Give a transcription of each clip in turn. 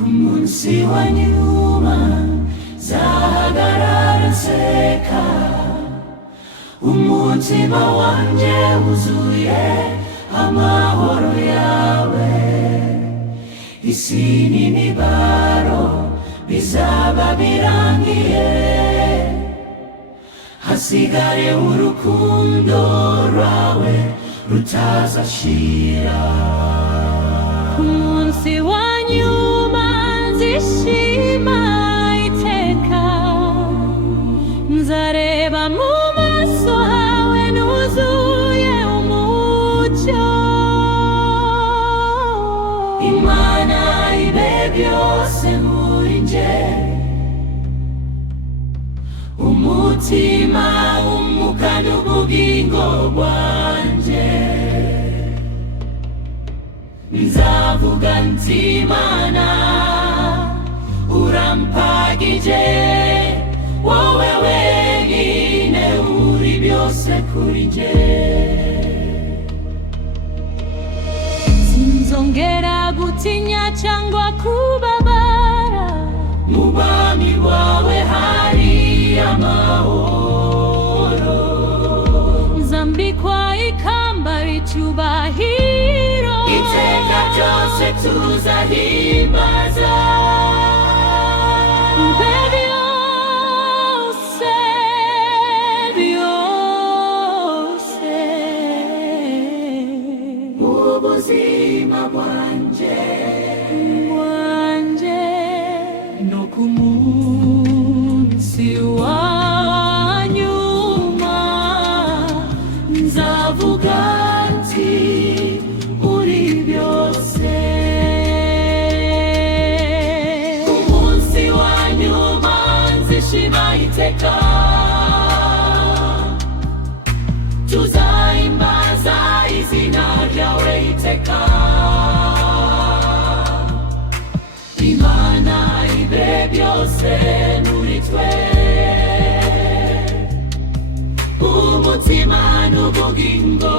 Umunsi wa nyuma zahagarara nseka, umutima wanjye wuzuye amahoro yawe. Isi n'imibabaro bizaba birangiye, hasigare urukundo rwawe rutazashira. Umunsi wa nyuma nzishima iteka, nzareba mu maso hawe nuzuye umucyo. Imana ibe byose muri nje, umutima, umwuka n'ubugingo bwanjye. Nzavuga nti Imana urampagije, wowe wenyine uri byose kuri nje. Sinzongera gutinya cyangwa kubabara, mu bwami bwawe hari amahoro. nzambikwa ikamba ry'icyubahiro, iteka ryose tuzahimbaza. Ubuzima bwanje no ku munsi wa nyuma nzavuga nti uri byose. Umunsi wa nyuma nzishima iteka, tuzahimbaza izina ryawe iteka. Imana ibe byose muri twe, umutima n'ubugingo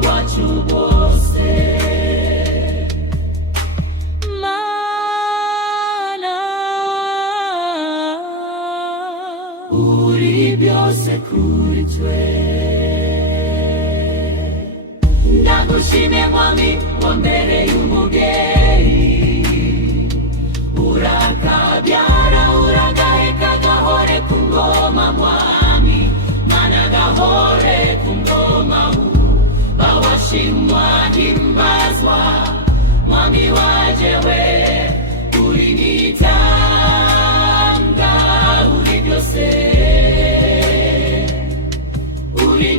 bwacu bwose. Mana, uri byose kuri twe. Ndagushimye mwami wambereye umubyeyi, urakabyara uragaheka, gahore ku ngoma mwami. Mana gahore ku ngoma, bawashimwa himbazwa mwami wajewe. Uri nitanga, uri byose, uri